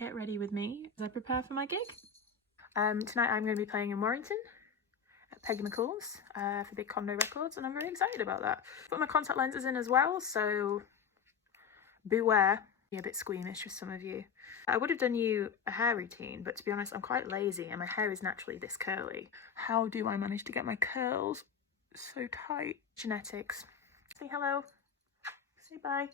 get ready with me as I prepare for my gig. Tonight I'm going to be playing in Warrington at Peggy McCall's for Big Condo Records, and I'm very excited about that. Put my contact lenses in as well, so beware. Be a bit squeamish with some of you. I would have done you a hair routine, but to be honest, I'm quite lazy and my hair is naturally this curly. How do I manage to get my curls so tight? Genetics. Say hello. Say bye.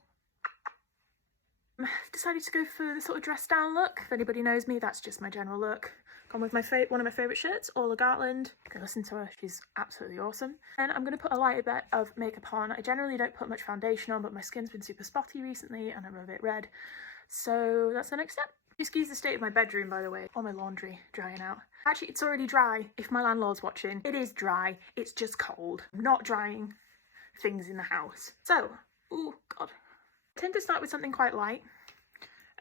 I've decided to go for the sort of dress down look. If anybody knows me, that's just my general look. Gone with one of my favourite shirts, Orla Gartland. Go listen to her, she's absolutely awesome. And I'm going to put a lighter bit of makeup on. I generally don't put much foundation on, but my skin's been super spotty recently and I'm a bit red. So that's the next step. Excuse the state of my bedroom, by the way. All my laundry drying out. Actually, it's already dry. If my landlord's watching, it is dry. It's just cold. I'm not drying things in the house. So, oh God. I tend to start with something quite light.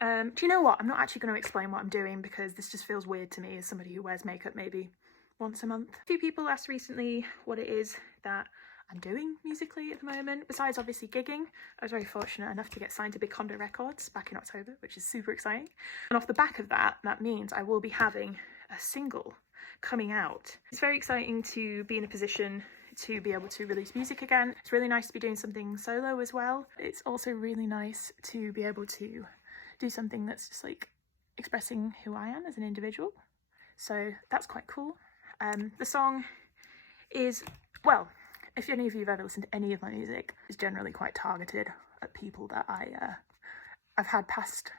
Do you know what? I'm not actually going to explain what I'm doing because this just feels weird to me as somebody who wears makeup maybe once a month. A few people asked recently what it is that I'm doing musically at the moment, besides obviously gigging. I was very fortunate enough to get signed to Big Condo Records back in October, which is super exciting. And off the back of that, that means I will be having a single coming out. It's very exciting to be in a position to be able to release music again. It's really nice to be doing something solo as well. It's also really nice to be able to do something that's just like expressing who I am as an individual. So that's quite cool. The song is, well, if any of you have ever listened to any of my music, it's generally quite targeted at people that I've had past,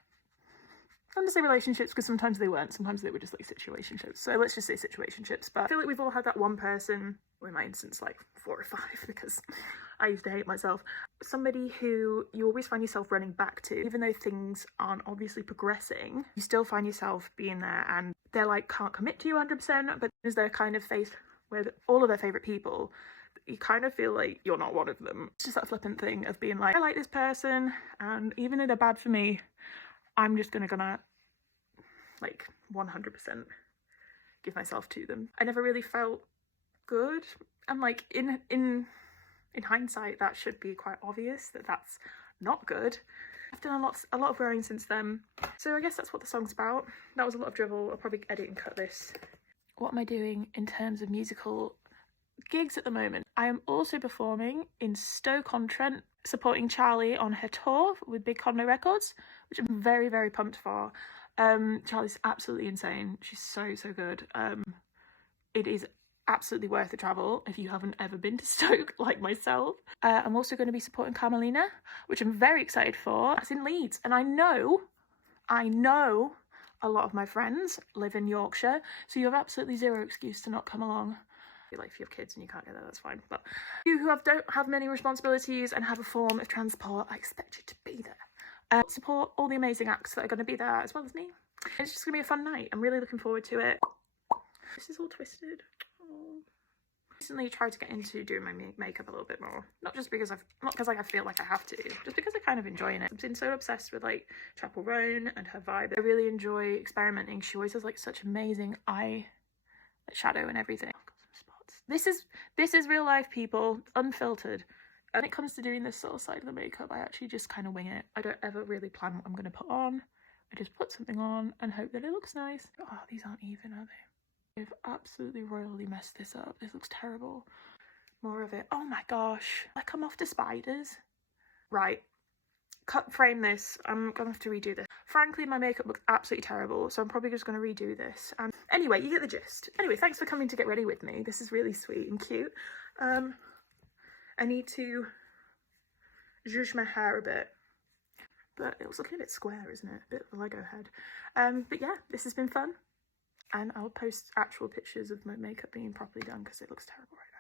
I'm going to say relationships because sometimes they weren't, sometimes they were just like situationships. So let's just say situationships. But I feel like we've all had that one person, or in my instance like 4 or 5 because I used to hate myself. Somebody who you always find yourself running back to, even though things aren't obviously progressing, you still find yourself being there and they're like can't commit to you 100%, but as they're kind of faced with all of their favourite people, you kind of feel like you're not one of them. It's just that flippant thing of being like, I like this person and even though they're bad for me, I'm just gonna like 100% give myself to them. I never really felt good, and like in hindsight that should be quite obvious that that's not good. I've done a lot of growing since then, so I guess that's what the song's about. That was a lot of drivel. I'll probably edit and cut this. What am I doing in terms of musical gigs at the moment? I am also performing in Stoke-on-Trent, supporting Charlie on her tour with Big Condo Records, which I'm very, very pumped for. Charlie's absolutely insane. She's so good. It is absolutely worth the travel if you haven't ever been to Stoke like myself. I'm also going to be supporting Carmelina, which I'm very excited for. That's in Leeds, and I know a lot of my friends live in Yorkshire, so you have absolutely zero excuse to not come along. Like if you have kids and you can't get there, that's fine. But you who don't have many responsibilities and have a form of transport, I expect you to be there. Support all the amazing acts that are going to be there as well as me. It's just going to be a fun night. I'm really looking forward to it. This is all twisted. Oh. Recently tried to get into doing my makeup a little bit more. Not because I feel like I have to, just because I kind of enjoying it. I've been so obsessed with like Chapel Roan and her vibe. I really enjoy experimenting. She always has like such amazing eye shadow and everything. This is real life, people, unfiltered. When it comes to doing this sort of side of the makeup, I actually just kind of wing it. I don't ever really plan what I'm going to put on. I just put something on and hope that it looks nice. Oh, these aren't even, are they? I've absolutely royally messed this up. This looks terrible. More of it. Oh my gosh. I come off to spiders. Right. Frame this. I'm gonna have to redo this. Frankly, my makeup looks absolutely terrible, so I'm probably just gonna redo this. Anyway, you get the gist. Anyway, thanks for coming to get ready with me. This is really sweet and cute. I need to zhuzh my hair a bit, but it was looking a bit square, isn't it? A bit of a Lego head. But yeah, this has been fun, and I'll post actual pictures of my makeup being properly done because it looks terrible right now.